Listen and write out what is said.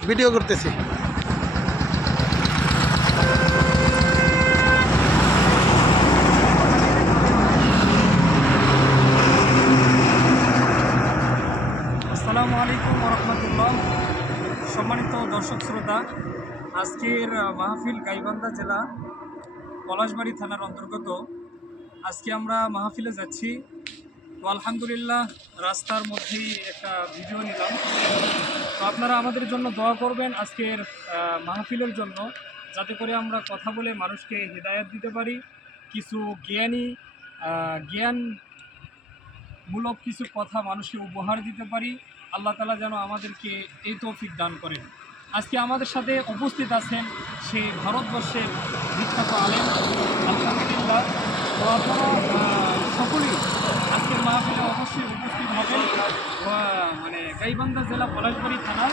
Video করতেছি। আসসালামু আলাইকুম রহমতুল্লাহ। সম্মানিত দর্শক শ্রোতা, আজকের মাহফিল গাইবান্ধা জেলা পলাশবাড়ি থানার অন্তর্গত। আজকে আমরা মাহফিলে যাচ্ছি। তো আলহামদুলিল্লাহ রাস্তার মধ্যেই একটা ভিডিও নিলাম। তো আপনারা আমাদের জন্য দোয়া করবেন আজকের মাহফিলের জন্য, যাতে করে আমরা কথা বলে মানুষকে হিদায়াত দিতে পারি, কিছু জ্ঞানমূলক কিছু কথা মানুষকে উপহার দিতে পারি। আল্লাহ তাআলা যেন আমাদেরকে এই তৌফিক দান করেন। আজকে আমাদের সাথে উপস্থিত আছেন সেই ভারতবর্ষের বিখ্যাত আলেম, আলহামদুলিল্লাহ। তো আপনারা সকলেই আজকের মাহফিলে অবশ্যই উপস্থিত হবেন। গাইবান্ধা জেলা পলাশবাড়ি থানা